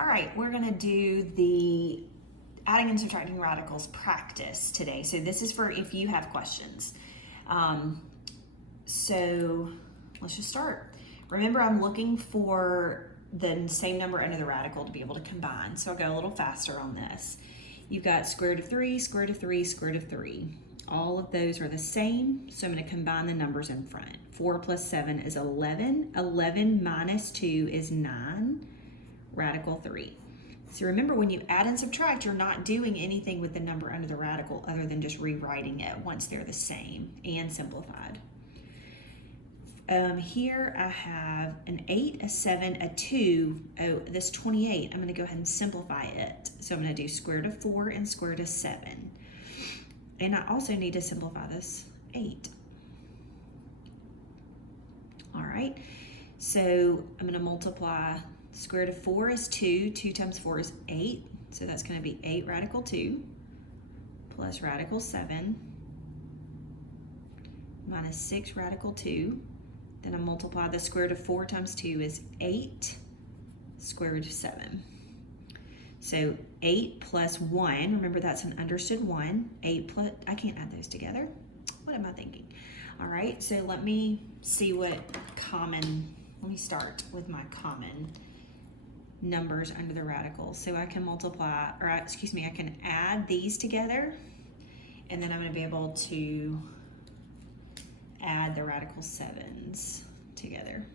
All right, we're gonna do the adding and subtracting radicals practice today. So this is for if you have questions. So let's just start. Remember, I'm looking for the same number under the radical to be able to combine. So I'll go a little faster on this. You've got square root of 3, square root of 3, square root of 3. All of those are the same, so I'm going to combine the numbers in front. 4 plus 7 is 11. 11 minus 2 is 9. Radical 3. So remember, when you add and subtract, you're not doing anything with the number under the radical other than just rewriting it once they're the same and simplified. Here I have an 8, a 7, a 2. Oh, this 28, I'm going to go ahead and simplify it. So I'm going to do square root of 4 and square root of 7. And I also need to simplify this 8. All right, so I'm going to multiply. Square root of 4 is 2. 2 times 4 is 8. So that's going to be 8 radical 2 plus radical 7 minus 6 radical 2. Then I multiply the square root of 4 times 2 is 8 square root of 7. So 8 plus 1, remember that's an understood 1. 8 plus, I can't add those together. What am I thinking? All right, so let me see what common, let me start with my common numbers under the radicals. So I can multiply, or excuse me, I can add these together, and then I'm going to be able to add the radical 7s together.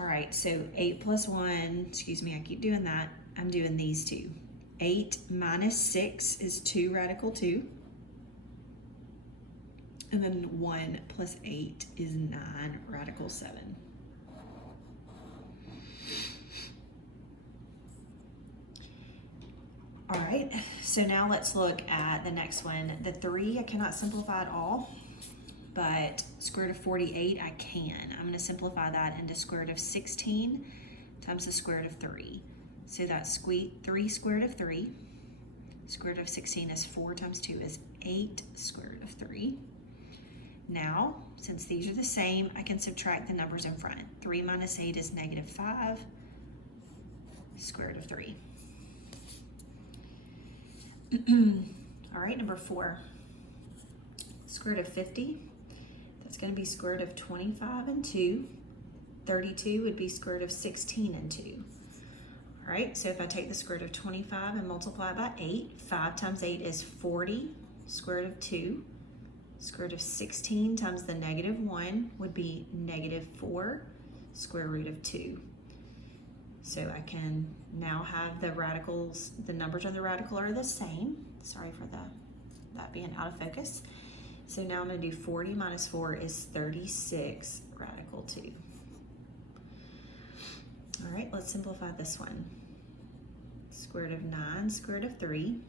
All right, so 8 plus 1, excuse me, I keep doing that. I'm doing these two. 8 minus 6 is 2 radical 2. And then 1 plus 8 is 9 radical 7. All right, so now let's look at the next one. The 3, I cannot simplify at all, but square root of 48, I can. I'm going to simplify that into square root of 16 times the square root of 3. So that's 3 square root of 3. Square root of 16 is 4 times 2 is 8 square root of 3. Now, since these are the same, I can subtract the numbers in front. 3 minus 8 is negative 5 square root of 3. All right, number 4. Square root of 50. That's going to be square root of 25 and 2. 32 would be square root of 16 and 2. All right, so if I take the square root of 25 and multiply by 8, 5 times 8 is 40, square root of 2. Square root of 16 times the negative 1 would be negative 4, square root of 2. So I can now have the radicals, the numbers of the radical are the same. Sorry for that being out of focus. So now I'm going to do 40 minus 4 is 36 radical 2. All right, let's simplify this one. Square root of 9, square root of 3.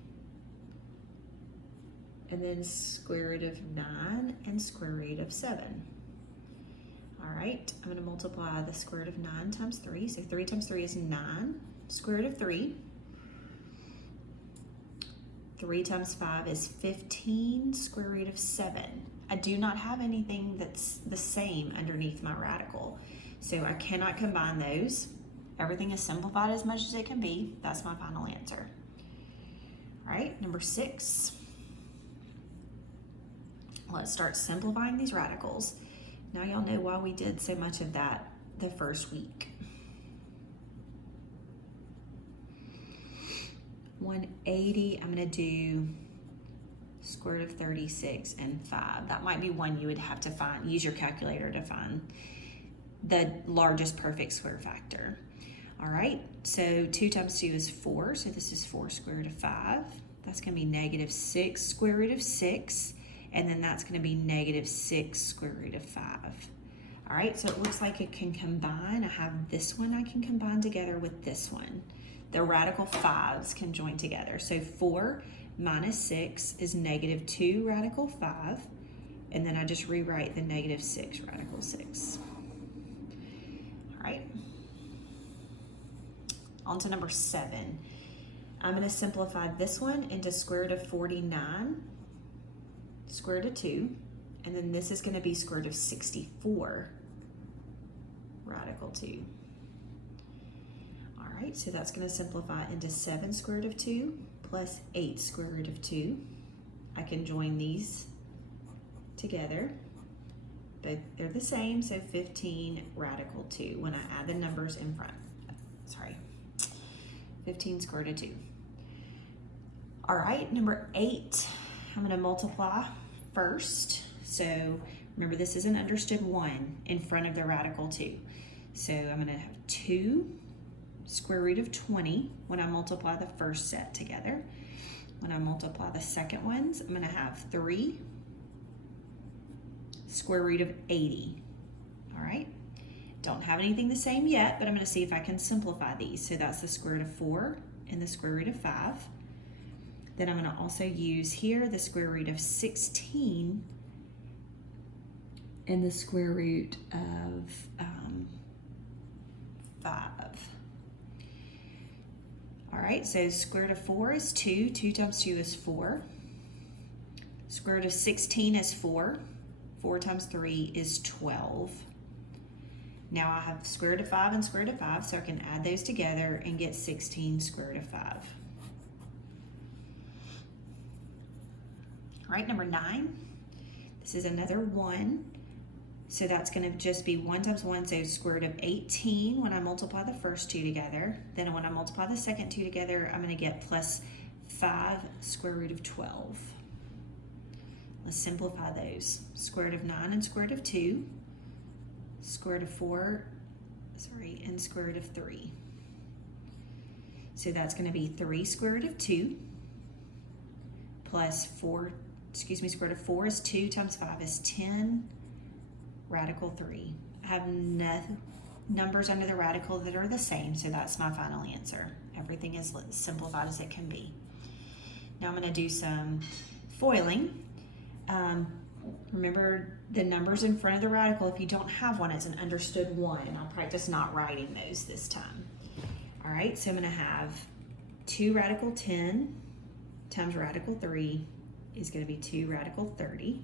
And then square root of 9 and square root of 7. All right, I'm going to multiply the square root of 9 times 3. So 3 times 3 is 9. Square root of 3. 3 times 5 is 15. Square root of 7. I do not have anything that's the same underneath my radical, so I cannot combine those. Everything is simplified as much as it can be. That's my final answer. All right, number 6. Let's start simplifying these radicals. Now y'all know why we did so much of that the first week. 180, I'm going to do square root of 36 and 5. That might be one you would have to find, use your calculator to find the largest perfect square factor. All right, so 2 times 2 is 4, so this is 4 square root of 5. That's going to be negative 6 square root of 6, and then that's going to be negative 6 square root of 5. All right, so it looks like it can combine. I have this one I can combine together with this one. The radical 5s can join together. So 4 minus 6 is negative 2 radical 5, and then I just rewrite the negative 6 radical 6. All right. On to number 7. I'm going to simplify this one into square root of 49, square root of 2, and then this is going to be square root of 64 radical 2. All right, so that's going to simplify into 7 square root of 2 plus 8 square root of 2. I can join these together. They're the same, so 15 radical 2 when I add the numbers in front. Sorry, 15 square root of 2. All right, number 8, I'm going to multiply first. So remember, this is an understood 1 in front of the radical 2. So I'm going to have 2 square root of 20 when I multiply the first set together. When I multiply the second ones, I'm going to have 3 square root of 80. All right, don't have anything the same yet, but I'm going to see if I can simplify these. So that's the square root of 4 and the square root of 5. Then I'm going to also use here the square root of 16 and the square root of 5. All right, so square root of 4 is 2. 2 times 2 is 4. Square root of 16 is 4. 4 times 3 is 12. Now I have square root of 5 and square root of 5, so I can add those together and get 16 square root of 5. All right, number 9. This is another 1. So that's going to just be 1 times 1, so square root of 18 when I multiply the first 2 together. Then when I multiply the second 2 together, I'm going to get plus 5 square root of 12. Let's simplify those. Square root of 9 and square root of 2. Square root of 4, and square root of 3. So that's going to be 3 square root of 2 plus 4, square root of 4 is 2 times 5 is 10 radical 3. I have numbers under the radical that are the same, so that's my final answer. Everything is simplified as it can be. Now I'm going to do some foiling. Remember the numbers in front of the radical. If you don't have one, it's an understood 1, and I'll practice not writing those this time. All right, so I'm going to have 2 radical 10 times radical 3 is going to be 2 radical 30.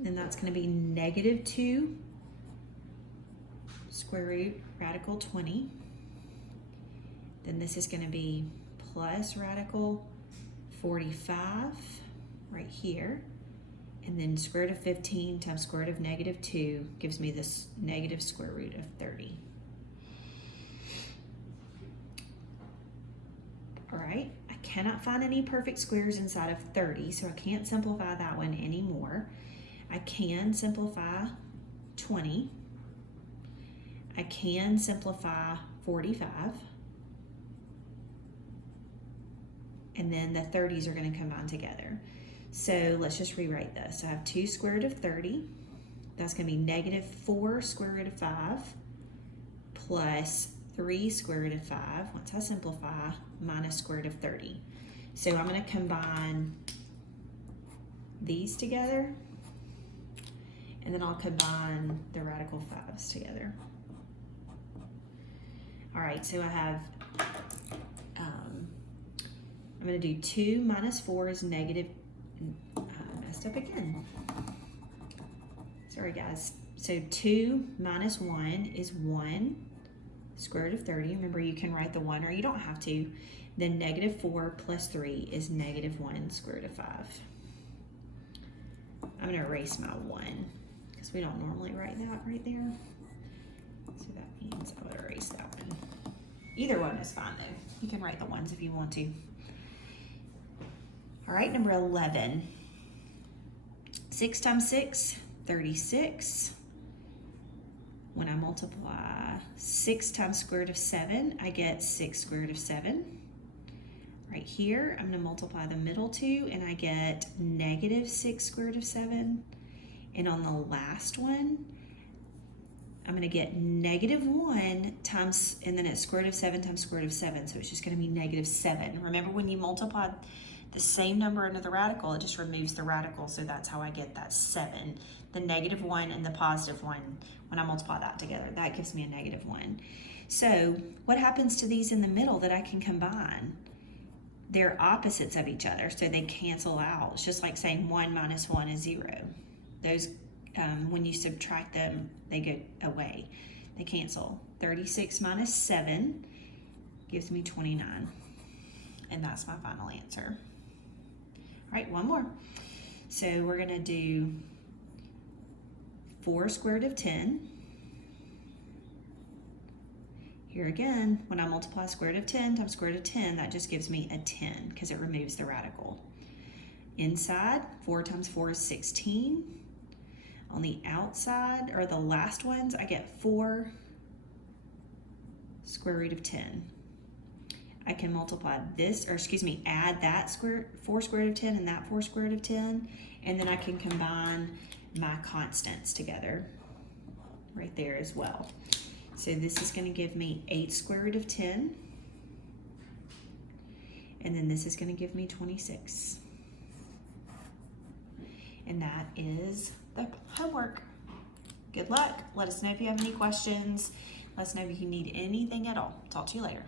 Then that's going to be negative 2 square root radical 20. Then this is going to be plus radical 45 right here. And then square root of 15 times square root of negative 2 gives me this negative square root of 30. All right, I cannot find any perfect squares inside of 30, so I can't simplify that one anymore. I can simplify 20. I can simplify 45. And then the 30s are going to combine together. So let's just rewrite this. I have 2 square root of 30. That's going to be negative 4 square root of 5 plus 3 square root of 5, once I simplify, minus square root of 30. So I'm going to combine these together, and then I'll combine the radical 5s together. All right, so I have, I'm going to do 2 minus 4 is negative, I messed up again. Sorry guys. So 2 minus 1 is 1 square root of 30. Remember, you can write the 1 or you don't have to. Then negative 4 plus 3 is negative 1 square root of 5. I'm going to erase my 1 because we don't normally write that right there. So that means I would erase that one. Either one is fine though. You can write the ones if you want to. All right, number 11. 6 times 6, 36. When I multiply 6 times square root of 7, I get 6 square root of 7. Right here, I'm going to multiply the middle 2, and I get negative 6 square root of 7. And on the last one, I'm going to get negative 1 times, and then it's square root of 7 times square root of 7, so it's just going to be negative 7. Remember, when you multiply the same number under the radical, it just removes the radical, so that's how I get that 7. The negative 1 and the positive 1, when I multiply that together, that gives me a negative 1. So what happens to these in the middle that I can combine? They're opposites of each other, so they cancel out. It's just like saying 1 minus 1 is 0. Those, when you subtract them, they go away. they cancel. 36 minus 7 gives me 29. And that's my final answer. All right, one more. So we're gonna do 4 square root of 10. Here again, when I multiply square root of 10 times square root of 10, that just gives me a 10 because it removes the radical. Inside, 4 times 4 is 16. On the outside, or the last ones, I get 4 square root of 10. I can multiply this, or excuse me, add that 4 square root of 10 and that 4 square root of 10, and then I can combine my constants together right there as well. So this is going to give me 8 square root of 10, and then this is going to give me 26. And that is the homework. Good luck. Let us know if you have any questions. Let us know if you need anything at all. Talk to you later.